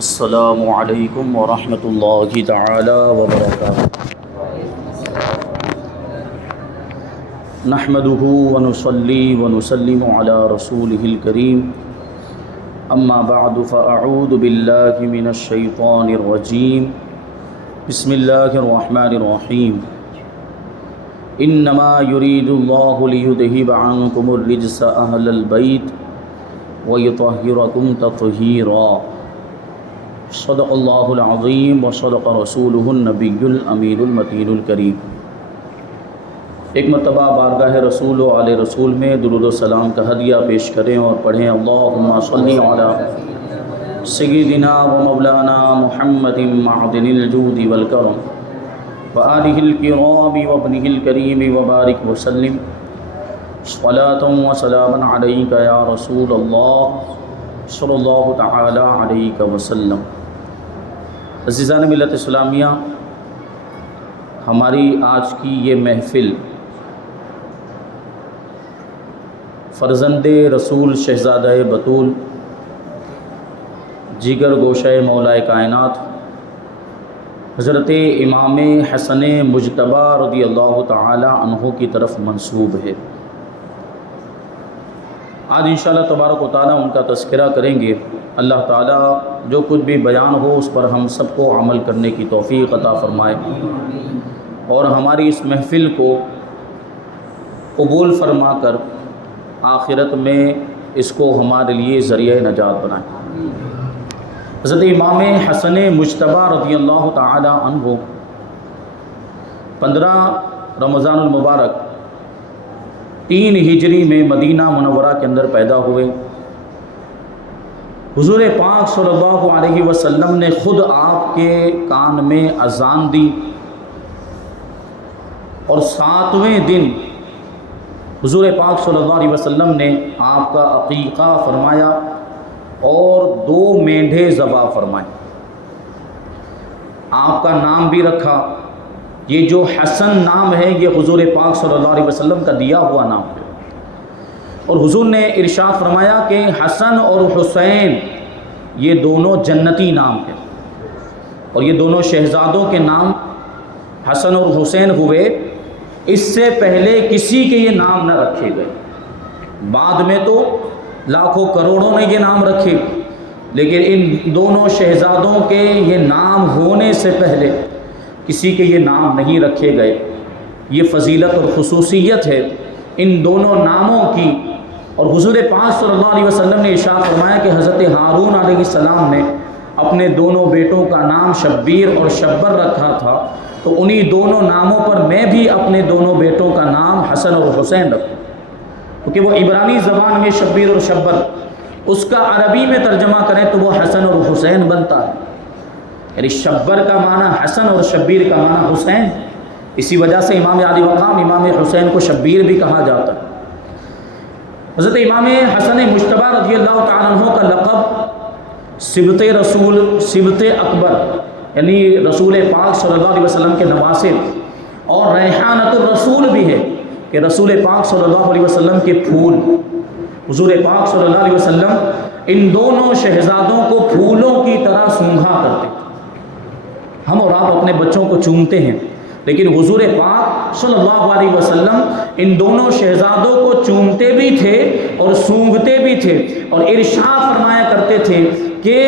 السلام علیکم ورحمۃ اللہ تعالی وبرکاتہ۔ نحمده ونصلی ونسلم علی رسولہ الکریم، اما بعد فاعوذ باللہ من الشیطان الرجیم، بسم اللہ الرحمن الرحیم۔ انما یرید اللہ لیذہب عنکم الرجس اہل البیت ویطہرکم تطہیرا۔ صدق اللہ العظیم وصدق رسولہ النبی الامین المتین الکریم۔ ایک مرتبہ بارگاہ رسول و آل رسول میں درود و سلام کا ہدیہ پیش کریں اور پڑھیں اللہم صلی علی سیدنا و مولانا محمد معدن الجود والکرم وآلہ الکرام وابنہ الکریم وبارک وسلم صلاۃ و سلام علیک یا رسول اللہ صلی اللہ تعالی علیہ وسلم۔ عزیزان ملت اسلامیہ، ہماری آج کی یہ محفل فرزند رسول شہزادہ بطول جگر گوشہ مولا کائنات حضرت امام حسن مجتبیٰ رضی اللہ تعالی عنہ کی طرف منسوب ہے۔ آج انشاءاللہ تبارک و تعالیٰ ان کا تذکرہ کریں گے۔ اللہ تعالیٰ جو کچھ بھی بیان ہو اس پر ہم سب کو عمل کرنے کی توفیق عطا فرمائے اور ہماری اس محفل کو قبول فرما کر آخرت میں اس کو ہمارے لیے ذریعہ نجات بنائے۔ حضرت امام حسن مجتبیٰ رضی اللہ تعالی عنہ 15 رمضان المبارک 3 ہجری میں مدینہ منورہ کے اندر پیدا ہوئے۔ حضور پاک صلی اللہ علیہ وسلم نے خود آپ کے کان میں اذان دی اور 7ویں دن حضور پاک صلی اللہ علیہ وسلم نے آپ کا عقیقہ فرمایا اور 2 مینڈھے ذبح فرمائے۔ آپ کا نام بھی رکھا۔ یہ جو حسن نام ہے یہ حضور پاک صلی اللہ علیہ وسلم کا دیا ہوا نام ہے، اور حضور نے ارشاد فرمایا کہ حسن اور حسین یہ دونوں جنتی نام ہیں، اور یہ دونوں شہزادوں کے نام حسن اور حسین ہوئے۔ اس سے پہلے کسی کے یہ نام نہ رکھے گئے، بعد میں تو لاکھوں کروڑوں نے یہ نام رکھے، لیکن ان دونوں شہزادوں کے یہ نام ہونے سے پہلے کسی کے یہ نام نہیں رکھے گئے۔ یہ فضیلت اور خصوصیت ہے ان دونوں ناموں کی۔ اور حضور پاک صلی اللہ علیہ وسلم نے ارشاد فرمایا کہ حضرت ہارون علیہ السلام نے اپنے دونوں بیٹوں کا نام شبیر اور شبر رکھا تھا، تو انہی دونوں ناموں پر میں بھی اپنے دونوں بیٹوں کا نام حسن اور حسین رکھوں، کیونکہ وہ عبرانی زبان میں شبیر اور شبر، اس کا عربی میں ترجمہ کریں تو وہ حسن اور حسین بنتا ہے، یعنی شبر کا معنی حسن اور شبیر کا معنی حسین۔ اسی وجہ سے امام علی مقام امام حسین کو شبیر بھی کہا جاتا ہے۔ حضرت امام حسن مجتبیٰ رضی اللہ تعالیٰ عنہ کا لقب سبط رسول، سبط اکبر، یعنی رسول پاک صلی اللہ علیہ وسلم کے نواسے، اور ریحانۃ الرسول بھی ہے کہ رسول پاک صلی اللہ علیہ وسلم کے پھول۔ حضور پاک صلی اللہ علیہ وسلم ان دونوں شہزادوں کو پھولوں کی طرح سونگھا کرتے تھے۔ ہم اور آپ اپنے بچوں کو چومتے ہیں، لیکن حضور پاک صلی اللہ علیہ وسلم ان دونوں شہزادوں کو چومتے بھی تھے اور سونگھتے بھی تھے، اور ارشاد فرمایا کرتے تھے کہ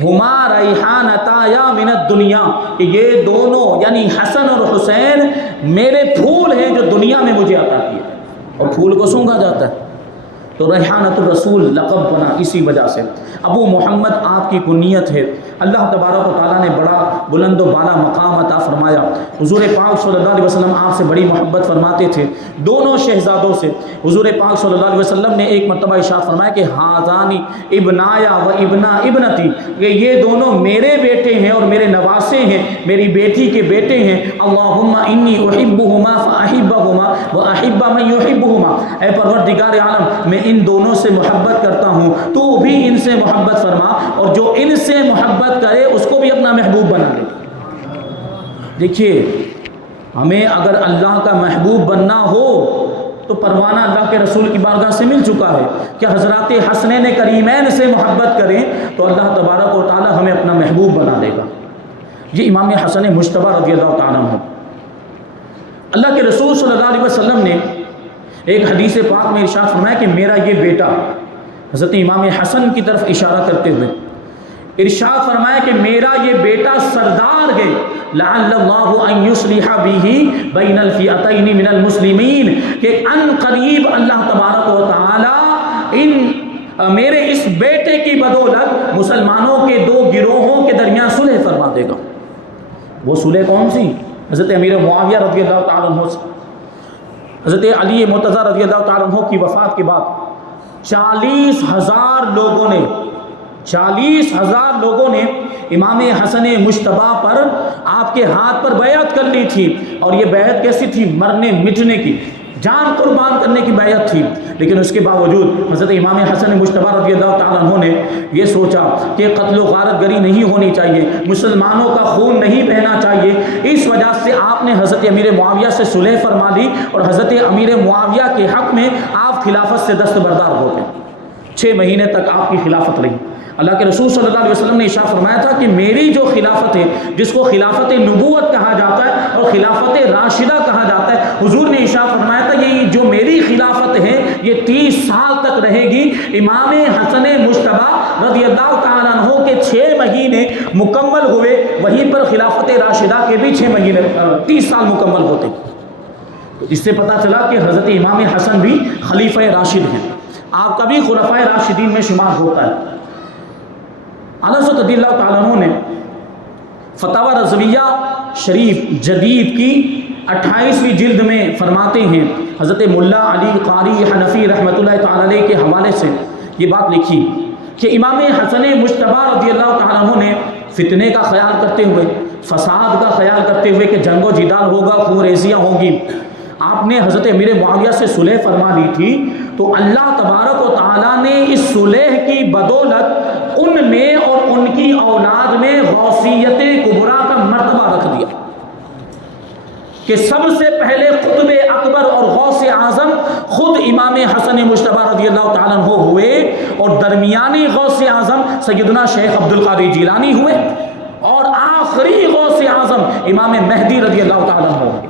ہما ریحانتا یا من الدنیا، کہ یہ دونوں یعنی حسن اور حسین میرے پھول ہیں جو دنیا میں مجھے عطا کیے، اور پھول کو سونگھا جاتا ہے تو ریحانۃ الرسول لقب بنا اسی وجہ سے۔ ابو محمد آپ کی کنیت ہے۔ اللہ تبارک و تعالیٰ نے بڑا بلند و بالا مقام عطا فرمایا۔ حضور پاک صلی اللہ علیہ وسلم آپ سے بڑی محبت فرماتے تھے۔ دونوں شہزادوں سے حضور پاک صلی اللہ علیہ وسلم نے ایک مرتبہ ارشاد فرمایا کہ ہاذانی ابنایا و ابنا ابنتی، کہ یہ دونوں میرے بیٹے ہیں اور میرے نواسے ہیں، میری بیٹی کے بیٹے ہیں۔ اللہم انی احبہما فاحبہما واحب من یحبہما، اے پروردگار عالم میں ان دونوں سے محبت کرتا ہوں، تو بھی ان سے محبت فرما، اور جو ان سے محبت کرے اس کو بھی اپنا محبوب بنا لے۔ دیکھیے، ہمیں اگر اللہ کا محبوب بننا ہو تو پروانہ اللہ کے رسول کی بارگاہ سے مل چکا ہے کہ حضرات حسنین کریمین سے محبت کریں تو اللہ تبارک و تعالی ہمیں اپنا محبوب بنا دے گا۔ یہ امام حسن مجتبی رضی اللہ تعالیٰ عنہ، اللہ کے رسول صلی اللہ علیہ وسلم نے ایک حدیث پاک میں ارشاد فرمایا کہ میرا یہ بیٹا، حضرت امام حسن کی طرف اشارہ کرتے ہوئے ارشاد فرمایا کہ میرا یہ بیٹا سردار ہے، لعل اللہ ان یصلح بہ بین الفئتین من المسلمین، کہ ان قریب اللہ تبارک و تعالی میرے اس بیٹے کی بدولت مسلمانوں کے دو گروہوں کے درمیان صلح فرما دے گا۔ وہ صلح کون سی؟ حضرت امیر معاویہ رضی اللہ تعالیٰ عنہ سے حضرت علی مرتضیٰ رضی اللہ تعالیٰ عنہ کی وفات کے بعد 40,000 لوگوں نے امام حسن مجتبی پر آپ کے ہاتھ پر بیعت کر لی تھی، اور یہ بیعت کیسی تھی؟ مرنے مٹنے کی، جان قربان کرنے کی بیعت تھی۔ لیکن اس کے باوجود حضرت امام حسن مجتبی رضی اللہ تعالیٰ عنہ نے یہ سوچا کہ قتل و غارت گری نہیں ہونی چاہیے، مسلمانوں کا خون نہیں بہنا چاہیے، اس وجہ سے آپ نے حضرت امیر معاویہ سے صلح فرما لی، اور حضرت امیر معاویہ کے حق میں آپ خلافت سے دستبردار ہو گئے۔ 6 مہینے تک آپ کی خلافت رہی۔ اللہ کے رسول صلی اللہ علیہ وسلم نے ارشاد فرمایا تھا کہ میری جو خلافت ہے، جس کو خلافت نبوت کہا جاتا ہے اور خلافت راشدہ کہا جاتا ہے، حضور نے ارشاد فرمایا تھا یہ جو میری خلافت ہے یہ 30 سال تک رہے گی۔ امام حسن مجتبی رضی اللہ تعالیٰ عنہ کے 6 مہینے مکمل ہوئے، وہیں پر خلافت راشدہ کے بھی 6 مہینے 30 سال مکمل ہوتے۔ تو اس سے پتہ چلا کہ حضرت امام حسن بھی خلیفہ راشد ہیں، آپ کا بھی خلفائے راشدین میں شمار ہوتا ہے۔ انس رضی اللہ تعالیٰ عنہ نے فتاوی رضویہ شریف جدید کی 28ویں جلد میں فرماتے ہیں، حضرت ملا علی قاری حنفی رحمۃ اللہ تعالیٰ علیہ کے حوالے سے یہ بات لکھی کہ امام حسن مجتبی رضی اللہ تعالیٰ عنہ نے فتنے کا خیال کرتے ہوئے، فساد کا خیال کرتے ہوئے کہ جنگ و جدال ہوگا، خون ریزیاں ہوں گی، آپ نے حضرت امیر معاویہ سے صلح فرما لی تھی، تو اللہ تبارک و تعالیٰ نے اس صلح کی بدولت ان میں اور ان کی اولاد میں غوثیت کبریٰ کا مرتبہ رکھ دیا کہ سب سے پہلے قطب اکبر اور غوث اعظم خود امام حسن مجتبی رضی اللہ تعالیٰ عنہ ہوئے، اور درمیانی غوث اعظم سیدنا شیخ عبد القادر جیلانی ہوئے، اور آخری غوث اعظم امام مہدی رضی اللہ تعالیٰ عنہ ہوں گے،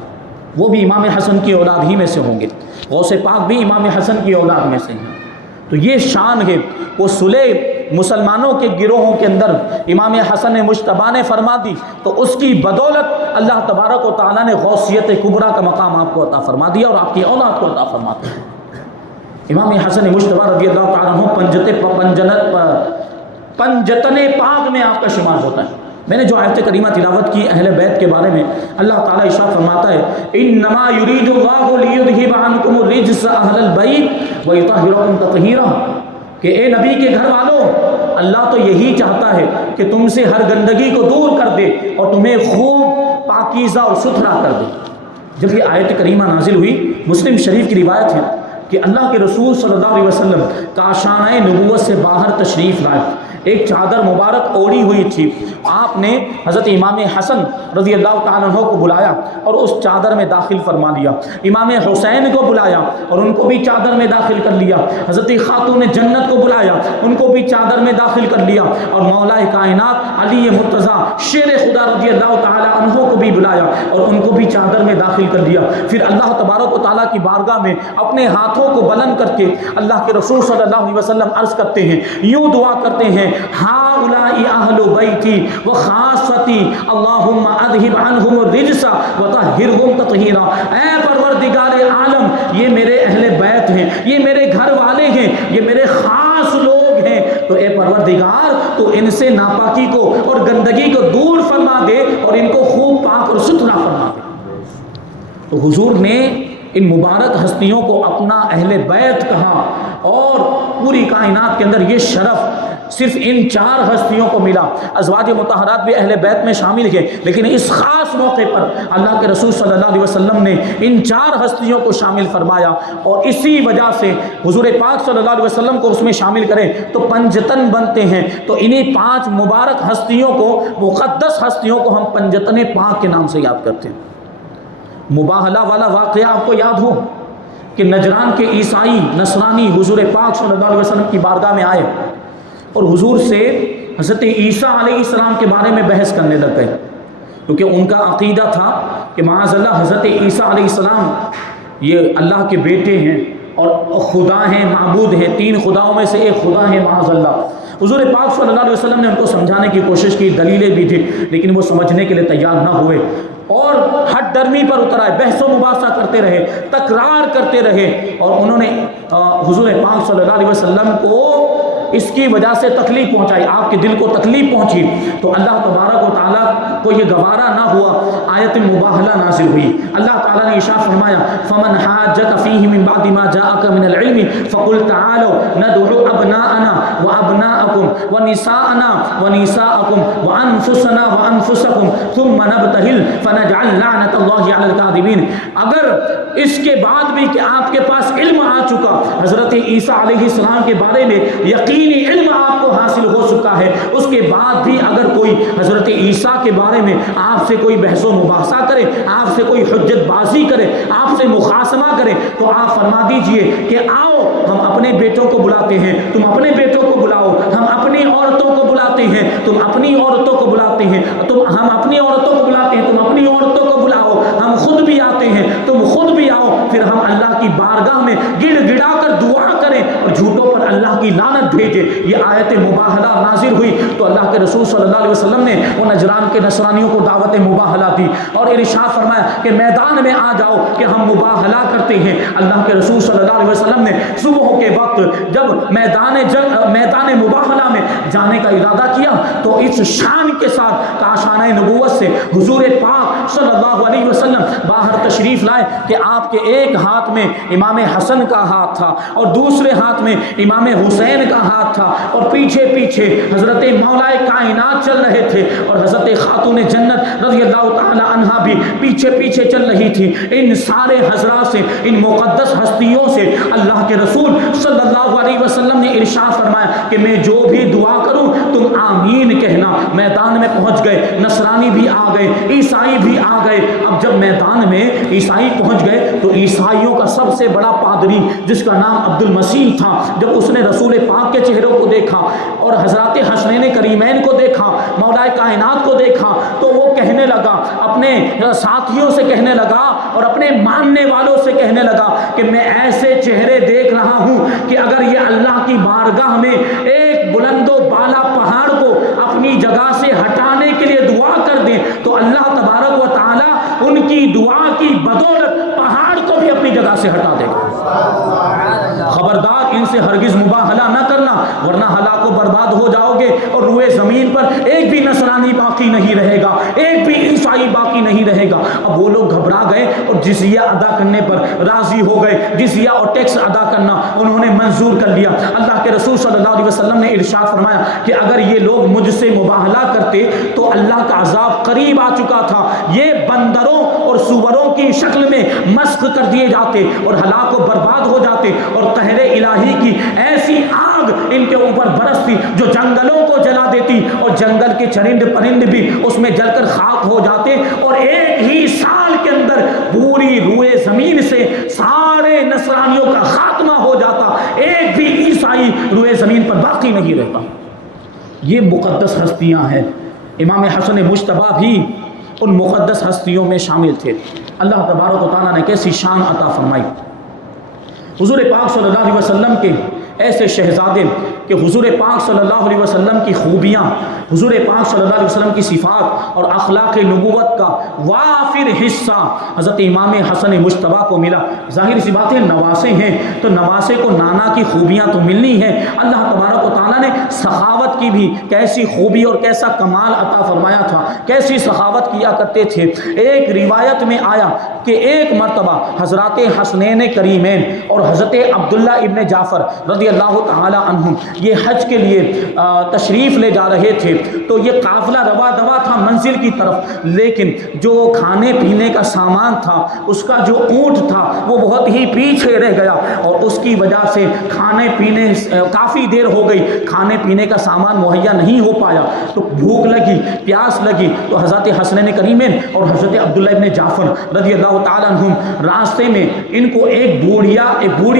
وہ بھی امام حسن کی اولاد ہی میں سے ہوں گے، غوث پاک بھی امام حسن کی اولاد میں سے ہیں۔ تو یہ شان ہے، وہ صلح مسلمانوں کے گروہوں کے اندر امام حسن مجتبی نے فرما دی، تو اس کی بدولت اللہ تبارک و تعالیٰ نے غوثیت کبریٰ کا مقام آپ کو عطا فرما دیا، اور آپ کی اولاد کو عطا فرما دیا۔ امام حسن مجتبی رضی اللہ تعالیٰ عنہ پنجتن پاک میں آپ کا شمار ہوتا ہے۔ میں نے جو آیت کریمہ تلاوت کی اہل بیت کے بارے میں، اللہ تعالیٰ ارشاد فرماتا ہے انما یرید اللہ لیذھب عنکم الرجس اہل البیت ویطہرکم تطہیرا، کہ اے نبی کے گھر والوں، اللہ تو یہی چاہتا ہے کہ تم سے ہر گندگی کو دور کر دے اور تمہیں خوب پاکیزہ اور ستھرا کر دے۔ جب یہ آیت کریمہ نازل ہوئی، مسلم شریف کی روایت ہے کہ اللہ کے رسول صلی اللہ علیہ وسلم کاشانۂ نبوت سے باہر تشریف لائے، ایک چادر مبارک اوڑھی ہوئی تھی، آپ نے حضرت امام حسن رضی اللہ تعالیٰ عنہ کو بلایا اور اس چادر میں داخل فرما لیا، امام حسین کو بلایا اور ان کو بھی چادر میں داخل کر لیا، حضرت خاتون جنت کو بلایا، ان کو بھی چادر میں داخل کر لیا، اور مولا کائنات علی مرتضیٰ شیر خدا رضی اللہ تعالیٰ عنہ کو بھی بلایا اور ان کو بھی چادر میں داخل کر لیا۔ پھر اللہ تبارک و تعالیٰ کی بارگاہ میں اپنے ہاتھوں کو بلند کر کے اللہ کے رسول صلی اللہ علیہ وسلم عرض کرتے ہیں، یوں دعا کرتے ہیں، ہؤلاء اہل بیتی وخاصتی اللہم اذہب عنہم الرجس وطہرہم تطہیرا، اے پروردگار عالم، یہ میرے اہل بیت ہیں، یہ میرے گھر والے ہیں، یہ میرے خاص لوگ ہیں، تو اے پروردگار تو ان سے ناپاکی کو اور گندگی کو دور فرما دے اور ان کو خوب پاک اور ستھرا فرما دے۔ تو حضور نے ان مبارک ہستیوں کو اپنا اہل بیت کہا، اور پوری کائنات کے اندر یہ شرف صرف ان 4 ہستیوں کو ملا۔ ازواج مطہرات بھی اہل بیت میں شامل ہیں، لیکن اس خاص موقع پر اللہ کے رسول صلی اللہ علیہ وسلم نے ان 4 ہستیوں کو شامل فرمایا، اور اسی وجہ سے حضور پاک صلی اللہ علیہ وسلم کو اس میں شامل کریں تو پنجتن بنتے ہیں۔ تو انہی 5 مبارک ہستیوں کو، مقدس ہستیوں کو ہم پنجتن پاک کے نام سے یاد کرتے ہیں۔ مباہلہ والا واقعہ آپ کو یاد ہو کہ نجران کے عیسائی نصرانی حضور پاک صلی اللہ علیہ وسلم کی بارگاہ میں آئے اور حضور سے حضرت عیسیٰ علیہ السلام کے بارے میں بحث کرنے لگ گئے، کیونکہ ان کا عقیدہ تھا کہ معاذ اللہ حضرت عیسیٰ علیہ السلام یہ اللہ کے بیٹے ہیں اور خدا ہیں، معبود ہیں، 3 خداؤں میں سے ایک خدا ہے معاذ اللہ۔ حضور پاک صلی اللہ علیہ وسلم نے ان کو سمجھانے کی کوشش کی، دلیلیں بھی تھی، لیکن وہ سمجھنے کے لیے تیار نہ ہوئے اور ہٹ درمی پر اتر آئے، بحث و مباحثہ کرتے رہے، تکرار کرتے رہے، اور انہوں نے حضور پاک صلی اللہ علیہ وسلم کو اس کی وجہ سے تکلیف پہنچائی، آپ کے دل کو تکلیف پہنچی، تو اللہ تبارک و تعالیٰ کو یہ گوارا نہ ہوا، آیت مباہلہ نازل ہوئی۔ اللہ تعالیٰ نے ارشاد فرمایا فَمَنْ حَاجَّكَ فِيهِ مِنْ بَعْدِ مَا جَاءَكَ مِنَ الْعِلْمِ فَقُلْ تَعَالَوْا نَدْعُ أَبْنَاءَنَا وَأَبْنَاءَكُمْ وَنِسَاءَنَا وَنِسَاءَكُمْ وَأَنفُسَنَا وَأَنفُسَكُمْ ثُمَّ نَبْتَهِلْ فَنَجْعَلْ لَعْنَةَ اللَّهِ عَلَى الْكَاذِبِينَ۔ اگر اس کے بعد بھی کہ آپ کے پاس علم آ چکا حضرت عیسیٰ علیہ السلام کے بارے میں، یقینی علم آپ کو حاصل ہو چکا ہے، اس کے بعد بھی اگر کوئی حضرت عیسیٰ کے بارے میں آپ سے کوئی بحث و مباحثہ کرے، آپ سے کوئی حجت بازی کرے، آپ سے مخاصمہ کرے، تو آپ فرما دیجئے کہ آؤ ہم اپنے بیٹوں کو بلاتے ہیں، تم اپنے بیٹوں کو بلاؤ، ہم اپنی عورتوں کو بلاتے ہیں، تم اپنی عورتوں کو بلاتے ہیں، ہم اپنی عورتوں کو بلاتے ہیں، تم اپنی عورتوں کو بلاؤ، ہم خود بھی آتے ہیں، تم خود بھی آؤ، پھر ہم اللہ کی بارگاہ میں گڑ گڑا کر دعا کریں اور جھوٹوں پر اللہ کی لعنت بھیجیں۔ یہ آیت مباہلہ نازل ہوئی تو اللہ کے رسول صلی اللہ علیہ وسلم نے وہ نجران کے نصرانیوں کو دعوت مباہلہ دی اور ارشاد فرمایا کہ میدان میں آ جاؤ کہ ہم مباہلہ کرتے ہیں۔ اللہ کے رسول صلی اللہ علیہ وسلم نے صبح کے وقت جب میدان مباہلہ میں جانے کا ارادہ کیا تو اس شان کے ساتھ کاشانہ نبوت سے حضور پاک صلی اللہ علیہ وسلم باہر تشریف لائے کہ آپ کے ایک ہاتھ میں امام حسن کا ہاتھ تھا اور دوسرے ہاتھ میں امام حسین کا ہاتھ تھا، اور پیچھے پیچھے حضرت مولا کائنات چل رہے تھے اور حضرت خاتون جنت رضی اللہ تعالی عنہا بھی پیچھے پیچھے چل رہی تھی۔ ان سارے حضرات سے، ان مقدس ہستیوں سے اللہ کے رسول صلی اللہ علیہ وسلم نے ارشاد فرمایا کہ میں جو بھی دعا کروں تم آمین کہنا۔ میدان میں پہنچ گئے، نصرانی بھی آ گئے، عیسائی بھی آ گئے۔ اب جب میدان میں عیسائی پہنچ گئے تو عیسائیوں کا سب سے بڑا پادری جس کا نام عبد المسیح تھا، جب اس نے رسول پاک کے چہروں کو دیکھا اور حضرات حسنین کریمین کو دیکھا، مولا کائنات کو دیکھا، تو وہ کہنے لگا، اپنے ساتھیوں سے کہنے لگا اور اپنے ماننے والوں سے کہنے لگا کہ میں ایسے چہرے دیکھ رہا ہوں کہ اگر یہ اللہ کی بارگاہ میں ایک بلند و بالا پہاڑ کو اپنی جگہ سے ہٹانے کے لیے دعا کر دیں تو اللہ تبارک و تعالی ان کی دعا کی بدولت پہاڑ کو بھی اپنی جگہ سے ہٹا دے گا۔ خبردار ان سے ہرگز مباہلہ نہ کرنا ورنہ ہلاک و برباد ہو جاؤ گے اور روئے زمین پر ایک بھی نصرانی باقی نہیں رہے گا، ایک بھی عیسائی باقی نہیں رہے گا۔ اب وہ لوگ گھبرا گئے اور جزیہ ادا کرنے پر راضی ہو گئے، جزیہ اور ٹیکس ادا کرنا انہوں نے منظور کر لیا۔ اللہ کے رسول صلی اللہ علیہ وسلم نے ارشاد فرمایا کہ اگر یہ لوگ مجھ سے مباہلہ کرتے تو اللہ کا عذاب قریب آ چکا تھا، یہ بندروں اور سوروں کی شکل میں مسخ کر دیے جاتے اور ہلاک و برباد ہو جاتے، اور قہر الہی کی ایسی آگ ان کے اوپر برستی جو جنگلوں کو جلا دیتی اور جنگل کے چرند پرند بھی اس میں جل کر خاک ہو جاتے، اور ایک ہی سال کے اندر پوری روئے زمین سے سارے نصرانیوں کا خاتمہ ہو جاتا، ایک بھی عیسائی روئے زمین پر باقی نہیں رہتا۔ یہ مقدس ہستیاں ہیں، امام حسن مجتبیٰ بھی ان مقدس ہستیوں میں شامل تھے۔ اللہ تبارک و تعالیٰ نے کیسی شان عطا فرمائی۔ حضور پاک صلی اللہ علیہ وسلم کے ایسے شہزادے کہ حضور پاک صلی اللہ علیہ وسلم کی خوبیاں، حضور پاک صلی اللہ علیہ وسلم کی صفات اور اخلاق نبوت کا وافر حصہ حضرت امام حسن مجتبیٰ کو ملا۔ ظاہر سی بات ہے نواسے ہیں تو نواسے کو نانا کی خوبیاں تو ملنی ہیں۔ اللہ تبارک و تعالیٰ نے سخاوت کی بھی کیسی خوبی اور کیسا کمال عطا فرمایا تھا، کیسی سخاوت کیا کرتے تھے۔ ایک روایت میں آیا کہ ایک مرتبہ حضرات حسنین کریمین اور حضرت عبداللہ ابن جعفر رضی اللہ تعالی عنہم یہ حج کے لیے تشریف لے جا رہے تھے، تو یہ قافلہ روا دوا تھا منزل کی طرف، لیکن جو کھانے پینے کا سامان تھا، اس کا جو اونٹ تھا وہ بہت ہی پیچھے رہ گیا، اور اس کی وجہ سے کھانے پینے کافی دیر ہو گئی، کھانے پینے کا سامان مہیا نہیں ہو پایا، تو بھوک لگی، پیاس لگی، تو حضرت حسنین کریمین اور حضرت عبداللہ ابن جعفر رضی اللہ تعالیٰ عنہم راستے میں ان کو ایک بوڑھی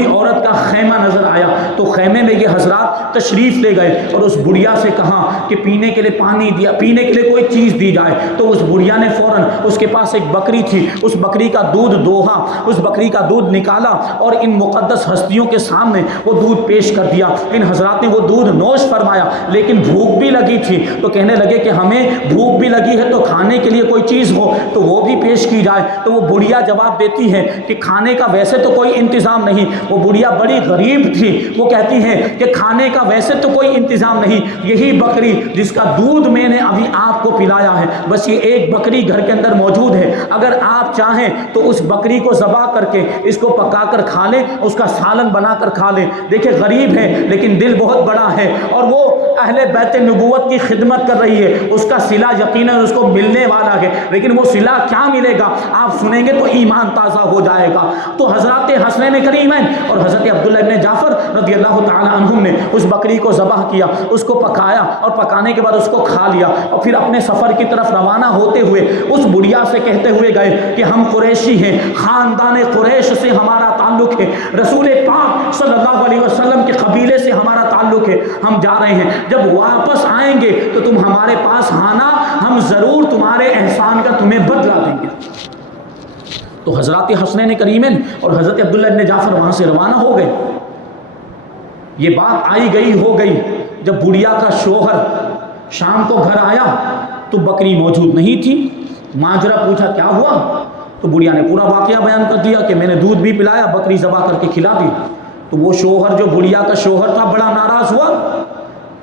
عورت کا خیمہ نظر آیا، تو خیمے میں یہ حضرات تشریف لے گئے اور اس بڑھیا سے کہا کہ پینے کے لیے پانی دیا، پینے کے لیے کوئی چیز دی جائے، تو اس بڑھیا نے فوراً، اس کے پاس ایک بکری تھی، اس بکری کا دودھ دوہا، اس بکری کا دودھ نکالا اور ان مقدس ہستیوں کے سامنے وہ دودھ پیش کر دیا۔ ان حضرات نے وہ دودھ نوش فرمایا، لیکن بھوک بھی لگی تھی، تو کہنے لگے کہ ہمیں بھوک بھی لگی ہے تو کھانے کے لیے کوئی چیز ہو تو وہ بھی پیش کی جائے۔ تو وہ بڑھیا جواب دیتی ہے کہ کھانے کا ویسے تو کوئی انتظام نہیں، وہ بڑھیا بڑی غریب تھی، وہ کہتی ہے کہ کھانے کا ویسے تو کوئی انتظام نہیں، یہی بکری جس کا دودھ میں نے ابھی آپ کو پلایا ہے، بس یہ ایک بکری گھر کے اندر موجود ہے، اگر آپ چاہیں تو اس بکری کو ذبح کر کے اس کو پکا کر کھا لیں، اس کا سالن بنا کر کھا لیں۔ دیکھیں غریب ہے لیکن دل بہت بڑا ہے، اور وہ اہل بیت نبوت کی خدمت کر رہی ہے، اس کا صلہ یقیناً اس کو ملنے والا ہے، لیکن وہ صلہ کیا ملے گا آپ سنیں گے تو ایمان تازہ ہو جائے گا۔ تو حضرات حسنین کریمین اور حضرت عبداللہ ابن جعفر رضی اللہ تعالی عنہم نے اس بکری کو ذبح کیا، اس کو پکایا، اور پکانے کے بعد اس کو کھا لیا، اور پھر اپنے سفر کی طرف روانہ ہوتے ہوئے اس بڑھیا سے کہتے ہوئے گئے کہ ہم قریشی ہیں، خاندان قریش سے ہمارا تعلق ہے، رسول پاک صلی اللہ علیہ وسلم کے قبیلے سے ہمارا تعلق ہے، ہم جا رہے ہیں، جب واپس آئیں گے تو تم ہمارے پاس آنا، ہم ضرور تمہارے احسان کا تمہیں بدلہ دیں گے۔ تو حضرات حسنین کریمین اور حضرت عبداللہ ابن جعفر وہاں سے روانہ ہو گئے۔ یہ بات آئی گئی ہو گئی، جب بڑھیا کا شوہر شام کو گھر آیا تو بکری موجود نہیں تھی، ماجرا پوچھا کیا ہوا، تو بڑھیا نے پورا واقعہ بیان کر دیا کہ میں نے دودھ بھی پلایا، بکری ذبح کر کے کھلا دی۔ تو وہ شوہر جو بڑھیا کا شوہر تھا بڑا ناراض ہوا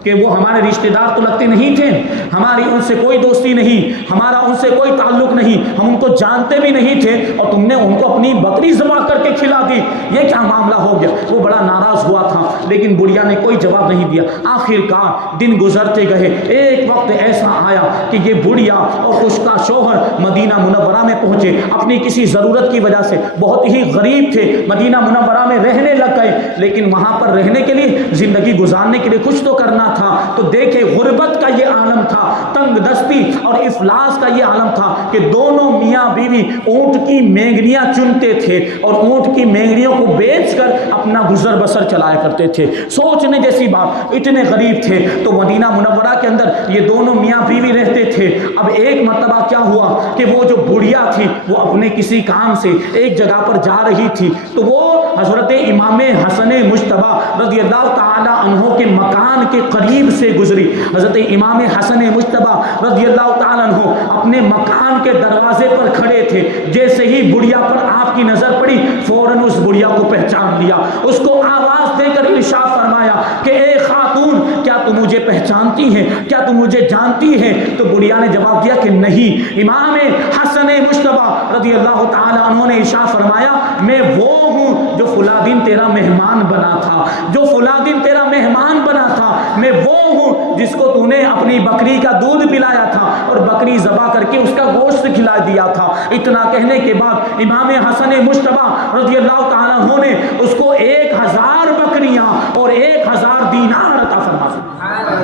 کہ وہ ہمارے رشتہ دار تو لگتے نہیں تھے، ہماری ان سے کوئی دوستی نہیں، ہمارا ان سے کوئی تعلق نہیں، ہم ان کو جانتے بھی نہیں تھے، اور تم نے ان کو اپنی بکری ذبح کر کے کھلا دی، یہ کیا معاملہ ہو گیا۔ وہ بڑا ناراض ہوا تھا، لیکن بڑھیا نے کوئی جواب نہیں دیا۔ آخر کار دن گزرتے گئے، ایک وقت ایسا آیا کہ یہ بڑھیا اور اس کا شوہر مدینہ منورہ میں پہنچے، اپنی کسی ضرورت کی وجہ سے، بہت ہی غریب تھے، مدینہ منورہ میں رہنے لگ گئے، لیکن وہاں پر رہنے کے لیے، زندگی گزارنے کے لیے کچھ تو کرنا تھا، تو دیکھے غربت کا یہ عالم تھا، تنگ دستی اور افلاس کا یہ عالم تھا کہ دونوں میاں بیوی اونٹ کی مینگنیاں چنتے تھے اور اونٹ کی مینگنیوں کو بیچ کر اپنا گزر بسر چلایا کرتے تھے۔ سوچنے جیسی بات، اتنے غریب تھے۔ تو مدینہ منورہ کے اندر یہ دونوں میاں بیوی رہتے تھے۔ اب ایک مرتبہ کیا ہوا کہ وہ جو بڑھیا تھی وہ اپنے کسی کام سے ایک جگہ پر جا رہی تھی، تو وہ حضرت امام حسن مجتبی رضی اللہ تعالی عنہ کے مکان کے قریب سے گزری۔ حضرت امام حسن مجتبی رضی اللہ تعالیٰ عنہ اپنے مکان کے دروازے پر کھڑے تھے، جیسے ہی بڑھیا پر آپ کی نظر پڑی فوراً اس بڑھیا کو پہچان لیا، اس کو آواز دے کر ارشاد فرمایا کہ اے خاتون، کیا تم مجھے پہچانتی ہیں، کیا تم مجھے جانتی ہیں؟ تو بڑھیا نے جواب دیا کہ نہیں۔ امام حسن مجتبی رضی اللہ تعالیٰ عنہ نے ارشاد فرمایا میں وہ ہوں جو فلاں دن تیرا مہمان بنا تھا، جو فلاں دن تیرا مہمان بنا تھا، میں وہ ہوں جس کو تو نے اپنی بکری کا دودھ پلایا تھا اور بکری ذبح کر کے اس کا گوشت کھلا دیا تھا۔ اتنا کہنے کے بعد امام حسن مجتبی رضی اللہ تعالیٰ عنہ نے اس کو 1000 بکریاں اور 1000 دینار عطا فرمایا،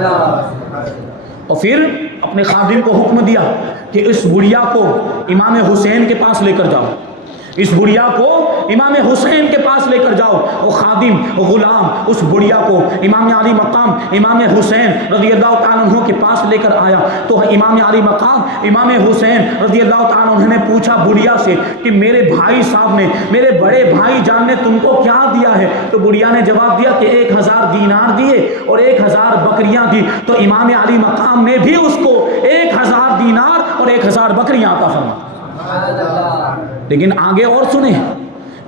اور پھر اپنے خادم کو حکم دیا کہ اس بڑھیا کو امام حسین کے پاس لے کر جاؤ، اس بڑھیا کو امام حسین کے پاس لے کر جاؤ۔ وہ خادم، وہ غلام اس بڑھیا کو امام علی مقام امام حسین رضی اللہ تعالیٰ عنہ کے پاس لے کر آیا، تو امام علی مقام امام حسین رضی اللہ تعالیٰ عنہ نے پوچھا بڑھیا سے کہ میرے بھائی صاحب نے، میرے بڑے بھائی جان نے تم کو کیا دیا ہے؟ تو بڑھیا نے جواب دیا کہ 1000 دینار دیے اور 1000 بکریاں دی۔ تو امام علی مقام نے بھی اس کو 1000 دینار اور 1000 بکریاں عطا فرمائی۔ لیکن آگے اور سنیں،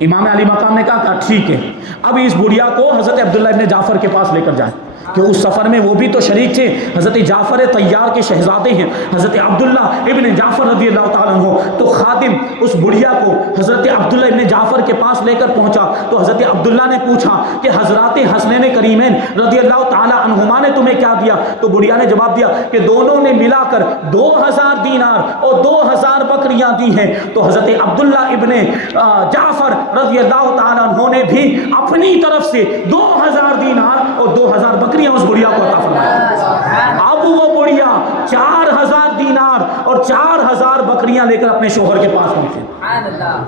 امام علی مقام نے کہا ٹھیک ہے، اب اس بڑھیا کو حضرت عبداللہ ابن جعفر کے پاس لے کر جائیں۔ کہ اس سفر میں وہ بھی تو شریک تھے. حضرت جعفر طیار کے شہزادے ہیں حضرت عبداللہ ابن جعفر رضی اللہ تعالیٰ عنہ. تو خادم اس بڑھیا کو حضرت عبداللہ ابن جعفر کے پاس لے کر پہنچا تو حضرت عبداللہ نے پوچھا کہ حضرات حسنین کریمین رضی اللہ تعالیٰ عنہما نے تمہیں کیا دیا؟ تو بڑھیا نے جواب دیا کہ دونوں نے ملا کر 2000 دینار اور 2000 بکریاں دی ہیں. تو حضرت عبداللہ ابن جعفر رضی اللہ تعالیٰ عنہ نے بھی اپنی طرف سے 2000 دینار اور 2000 بکریاں اس بڑھیا کو عطا فرمایا. اب وہ بڑھیا 4000 دینار اور 4000 بکریاں لے کر اپنے شوہر کے پاس پہنچے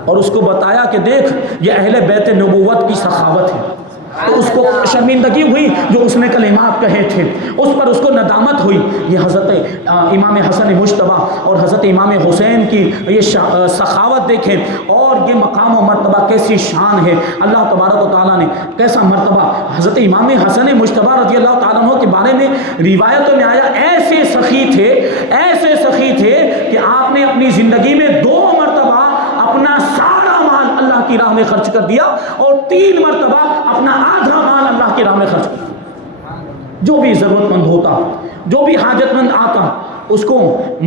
اور اس کو بتایا کہ دیکھ یہ اہل بیت نبوت کی سخاوت ہے. تو اس کو شرمندگی ہوئی جو اس نے کلمات کہے تھے، اس پر اس کو ندامت ہوئی. یہ حضرت امام حسن مجتبیٰ اور حضرت امام حسین کی یہ سخاوت دیکھیں اور یہ مقام و مرتبہ کیسی شان ہے. اللہ تبارک و تعالیٰ نے کیسا مرتبہ حضرت امام حسن مجتبیٰ رضی اللہ تعالیٰ عنہ کے بارے میں روایتوں میں آیا ایسے سخی تھے کہ آپ نے اپنی زندگی میں 2 مرتبہ اپنا سارا مال اللہ کی راہ میں خرچ کر دیا اور 3 مرتبہ اپنا آدھا مال اللہ کی راہ میں خرچ کر دیا. جو بھی ضرورت مند ہوتا، جو بھی حاجت مند آتا، اس کو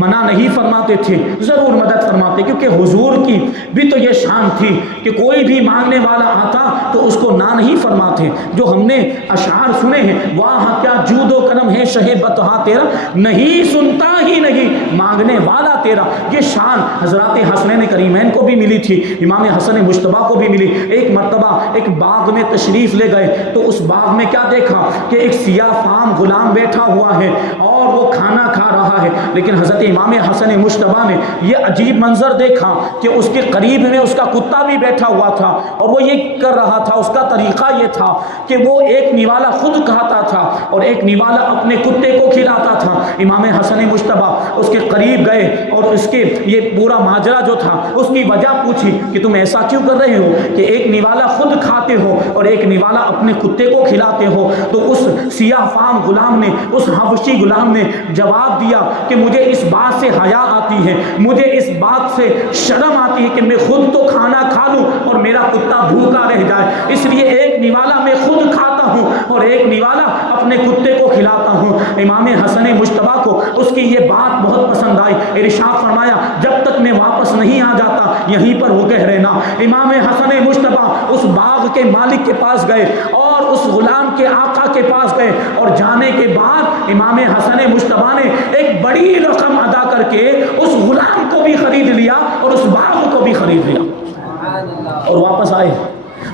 منع نہیں فرماتے تھے، ضرور مدد فرماتے. کیونکہ حضور کی بھی تو یہ شان تھی کہ کوئی بھی مانگنے والا آتا تو اس کو نہ نہیں فرماتے. جو ہم نے اشعار سنے ہیں، واہ کیا جود و کرم ہے شہ بطحا تیرا، نہیں سنتا ہی نہیں مانگنے والا تیرا. یہ شان حضرات حسنین کریمین کو بھی ملی تھی، امام حسن مجتبیٰ کو بھی ملی. ایک مرتبہ ایک باغ میں تشریف لے گئے تو اس باغ میں کیا دیکھا کہ ایک سیاہ فام غلام بیٹھا ہوا ہے اور وہ کھانا کھا رہا ہے. لیکن حضرت امام حسن مجتبیٰ نے یہ عجیب منظر دیکھا کہ اس کے قریب میں اس کا کتا بھی بیٹھا ہوا تھا اور وہ یہ کر رہا تھا. اس کا طریقہ یہ تھا کہ وہ ایک نوالا خود کھاتا تھا اور ایک نوالا اپنے کتے کو کھلاتا تھا. امام حسن مجتبیٰ اس کے قریب گئے اور اس کے یہ پورا ماجرا جو تھا اس کی وجہ پوچھی کہ تم ایسا کیوں کر رہے ہو کہ ایک نوالا خود کھاتے ہو اور ایک نوالا اپنے کتے کو کھلاتے ہو. تو اس سیاہ فام غلام نے، اس حبشی غلام نے جواب دیا کہ مجھے اس بات سے حیا آتی ہے، مجھے اس بات سے شرم آتی ہے کہ میں خود تو کھانا کھا لوں اور میرا کتا بھوکا رہ جائے، اس لیے ایک نوالا میں خود کھاتا ہوں اور ایک نوالا اپنے کتے کو کھلاتا ہوں. امام حسن مجتبیٰ کو اس کی یہ بات بہت پسند آئی. ارشاد فرمایا جب تک میں واپس نہیں آ جاتا یہیں پر رکے رہنا. امام حسن مجتبیٰ اس باغ کے مالک کے پاس گئے اور اس غلام کے آقا کے پاس گئے اور جانے کے بعد امام حسن مجتبیٰ نے ایک بڑی رقم ادا کر کے اس غلام کو بھی خرید لیا اور اس باغ کو بھی خرید لیا اور واپس آئے.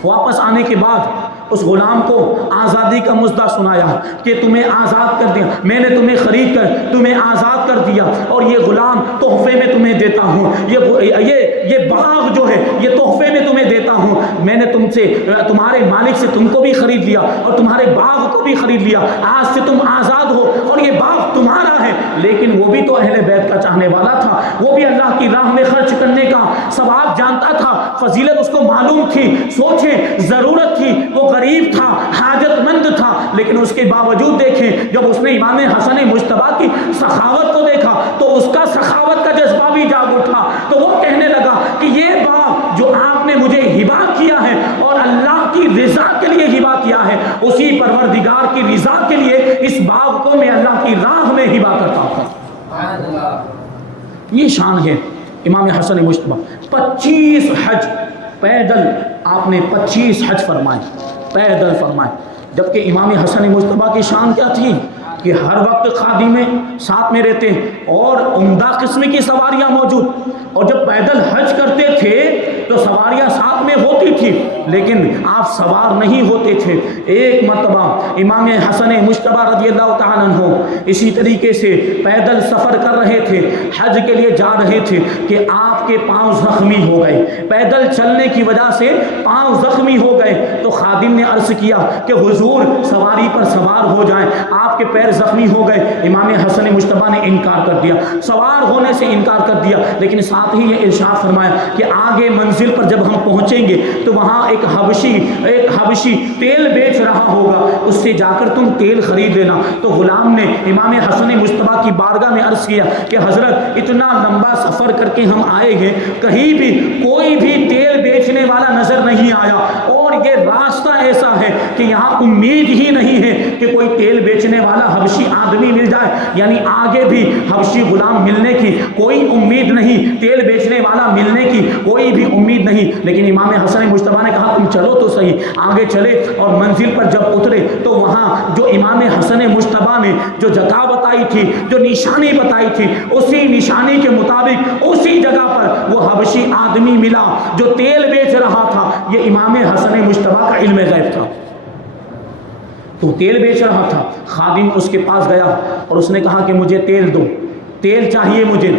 واپس آنے کے بعد اس غلام کو آزادی کا مژدہ سنایا کہ تمہیں آزاد کر دیا، میں نے تمہیں خرید کر تمہیں آزاد کر دیا اور یہ غلام تحفے میں تمہیں دیتا ہوں، یہ باغ جو ہے یہ تحفے میں تمہیں دیتا ہوں. میں نے تم سے، تمہارے مالک سے تم کو بھی خرید لیا اور تمہارے باغ کو بھی خرید لیا. آج سے تم آزاد ہو اور یہ باغ تمہارا ہے. لیکن وہ بھی تو اہل بیت کا چاہنے والا تھا، وہ بھی اللہ کی راہ میں خرچ کرنے کا ثواب جانتا تھا، فضیلت اس کو معلوم تھی. سوچیں ضرورت تھی، وہ غریب تھا، حاجت مند تھا، لیکن اس کے باوجود دیکھیں جب اس نے امام حسن مجتبیٰ کی سخاوت کو دیکھا تو اس کا سخاوت کا جذبہ بھی جاگ اٹھا. تو وہ کہنے لگا کہ یہ باغ جو آپ نے مجھے ہبا کیا ہے اور اللہ کی رضا کے لیے ہبا کیا ہے، اسی پروردگار کی رضا کے لیے اس باغ کو میں اللہ کی راہ میں ہبا کرتا ہوں. یہ شان ہے امام حسن مجتبیٰ. 25 حج پیدل آپ نے 25 حج فرمائے، پیدل فرمائے. جبکہ امام حسن مجتبیٰ کی شان کیا تھی کہ ہر وقت خادم ساتھ میں رہتے اور عمدہ قسم کی سواریاں موجود. اور جب پیدل حج کرتے تھے تو سواریاں ساتھ میں ہوتی تھی لیکن آپ سوار نہیں ہوتے تھے. ایک مرتبہ امام حسن مجتبیٰ رضی اللہ تعالیٰ عنہ اسی طریقے سے پیدل سفر کر رہے تھے، حج کے لیے جا رہے تھے کہ آپ کے پاؤں زخمی ہو گئے، پیدل چلنے کی وجہ سے پاؤں زخمی ہو گئے. تو خادم نے عرض کیا کہ حضور سواری پر سوار ہو جائیں، آپ کے پیر زخمی ہو گئے، امام حسن مجتبیٰ نے انکار کر دیا، سوار ہونے سے انکار کر دیا، لیکن ساتھ ہی یہ ارشاد فرمایا کہ آگے منزل پر جب ہم پہنچیں گے تو وہاں ایک حبشی تیل بیچ رہا ہوگا، اس سے جا کر تم تیل خرید لینا۔ تو غلام نے امام حسن مجتبیٰ کی بارگاہ میں عرض کیا کہ حضرت اتنا لمبا سفر کر کے ہم آئے ہیں، کہیں بھی کوئی بھی تیل بیچنے والا نظر نہیں آیا، اور یہ راستہ ایسا ہے کہ یہاں امید ہی نہیں ہے کہ کوئی تیل بیچنے والا حبشی آدمی مل جائے، یعنی آگے بھی حبشی غلام ملنے کی کوئی امید نہیں، تیل بیچنے والا ملنے کی کوئی بھی امید نہیں۔ لیکن امام حسن مجتبیٰ نے کہا تم چلو تو صحیح، آگے چلے، اور منزل پر جب اترے تو وہاں جو امام حسن مجتبیٰ نے جو جگہ بتائی تھی، جو نشانی بتائی تھی، اسی نشانی کے مطابق اسی جگہ پر وہ حبشی آدمی ملا جو تیل بیچ رہا تھا۔ یہ امام حسن مجتبیٰ کا علم غیب تھا، تو تیل بیچ رہا تھا۔ خادم اس کے پاس گیا اور اس نے کہا کہ مجھے تیل دو، تیل چاہیے مجھے۔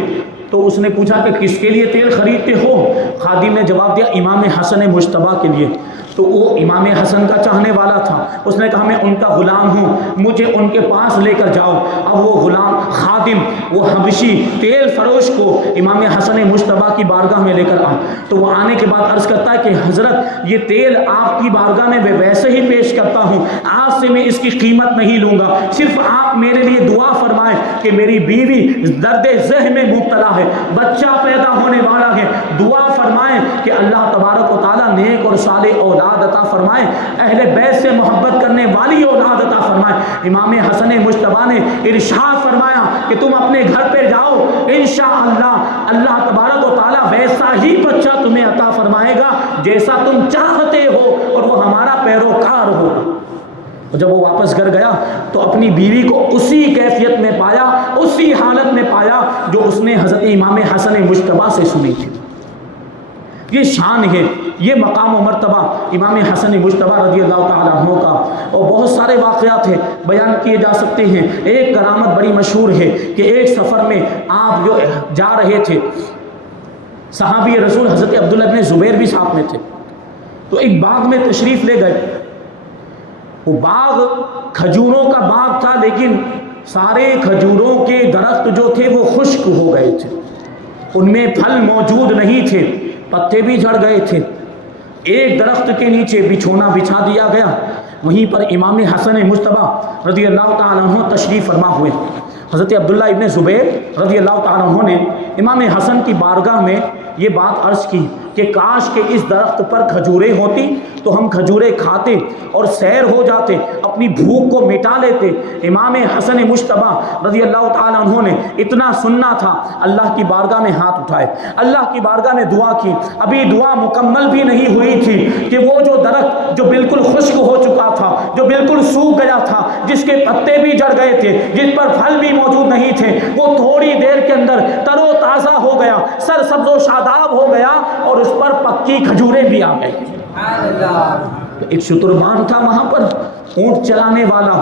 تو اس نے پوچھا کہ کس کے لیے تیل خریدتے ہو؟ خادم نے جواب دیا امام حسن مجتبیٰ کے لیے۔ تو وہ امام حسن کا چاہنے والا تھا، اس نے کہا میں ان کا غلام ہوں، مجھے ان کے پاس لے کر جاؤ۔ اب وہ غلام خادم وہ حبشی تیل فروش کو امام حسن مجتبیٰ کی بارگاہ میں لے کر آ، تو وہ آنے کے بعد عرض کرتا ہے کہ حضرت یہ تیل آپ کی بارگاہ میں ویسے ہی پیش کرتا ہوں، آپ سے میں اس کی قیمت نہیں لوں گا، صرف آپ میرے لیے دعا فرمائیں کہ میری بیوی درد ذہن میں مبتلا ہے، بچہ پیدا ہونے والا ہے، دعا فرمائیں کہ اللہ تبارک و تعالیٰ نیک اور صالح اولاد عطا فرمائے، اہل بیت سے محبت کرنے والی اولاد عطا فرمائے۔ امام حسن مجتبیٰ نے ارشاد فرمایا کہ تم اپنے گھر پہ جاؤ، انشاءاللہ اللہ تبارک و تعالیٰ ویسا ہی بچہ تمہیں عطا فرمائے گا جیسا تم چاہتے ہو، اور وہ ہمارا پیروکار ہوگا۔ جب وہ واپس گھر گیا تو اپنی بیوی کو اسی کیفیت میں پایا، اسی حالت میں پایا جو اس نے حضرت امام حسن مجتبیٰ سے سنی تھی۔ یہ شان ہے، یہ مقام و مرتبہ امام حسن مجتبیٰ رضی اللہ تعالیٰ عنہ کا، اور بہت سارے واقعات ہیں بیان کیے جا سکتے ہیں۔ ایک کرامت بڑی مشہور ہے کہ ایک سفر میں آپ جو جا رہے تھے، صحابی رسول حضرت عبداللہ ابن زبیر بھی ساتھ میں تھے، تو ایک باغ میں تشریف لے گئے۔ وہ باغ کھجوروں کا باغ تھا، لیکن سارے کھجوروں کے درخت جو تھے وہ خشک ہو گئے تھے، ان میں پھل موجود نہیں تھے، پتے بھی جھڑ گئے تھے۔ ایک درخت کے نیچے بچھونا بچھا دیا گیا، وہیں پر امام حسن مجتبیٰ رضی اللہ تعالیٰ عنہ تشریف فرما ہوئے۔ حضرت عبداللہ ابن زبیر رضی اللہ تعالیٰ عنہ نے امام حسن کی بارگاہ میں یہ بات عرض کی کہ کاش کہ اس درخت پر کھجوریں ہوتی تو ہم کھجوریں کھاتے اور سیر ہو جاتے، اپنی بھوک کو مٹا لیتے۔ امام حسن مجتبیٰ رضی اللہ تعالیٰ عنہ نے اتنا سننا تھا، اللہ کی بارگاہ میں ہاتھ اٹھائے، اللہ کی بارگاہ میں دعا کی۔ ابھی دعا مکمل بھی نہیں ہوئی تھی کہ وہ جو درخت جو بالکل خشک ہو چکا تھا، جو بالکل سوکھ گیا تھا، جس کے پتے بھی جڑ گئے تھے، جس پر پھل بھی موجود نہیں تھے، وہ تھوڑی دیر کے اندر تر و تازہ ہو گیا، سر سبز و شاداب ہو گیا، اور اس پر پکی کھجوریں بھی آ گئی۔ ایک شتربان تھا وہاں پر، اونٹ چلانے والا،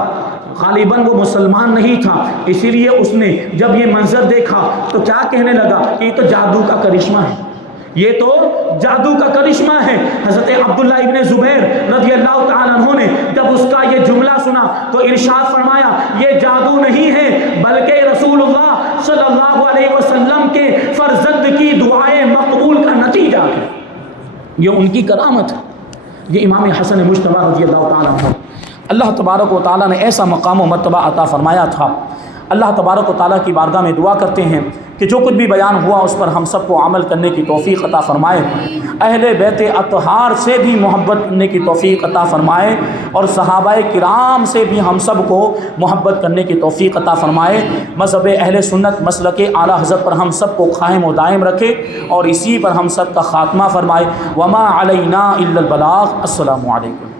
غالباً وہ مسلمان نہیں تھا، اسی لیے اس نے جب یہ منظر دیکھا تو کیا کہنے لگا کہ یہ تو جادو کا کرشمہ ہے، یہ تو جادو کا کرشمہ ہے۔ حضرت عبداللہ ابن زبیر رضی اللہ تعالیٰ عنہ نے جب اس کا یہ جملہ سنا تو ارشاد فرمایا یہ جادو نہیں ہے بلکہ رسول اللہ صلی اللہ علیہ وسلم کے فرزند کی دعائیں مقبول کا نتیجہ ہے، یہ ان کی کرامت ہے۔ یہ امام حسن مجتبیٰ رضی اللہ تعالیٰ عنہ، اللہ تبارک و تعالیٰ نے ایسا مقام و مرتبہ عطا فرمایا تھا۔ اللہ تبارک و تعالیٰ کی بارگاہ میں دعا کرتے ہیں کہ جو کچھ بھی بیان ہوا اس پر ہم سب کو عمل کرنے کی توفیق عطا فرمائے، اہل بیت اطہار سے بھی محبت کرنے کی توفیق عطا فرمائے، اور صحابہ کرام سے بھی ہم سب کو محبت کرنے کی توفیق عطا فرمائے۔ مذہب اہل سنت مسلک اعلیٰ حضرت پر ہم سب کو قائم و دائم رکھے، اور اسی پر ہم سب کا خاتمہ فرمائے۔ وما علینا الا البلاغ۔ السلام علیکم۔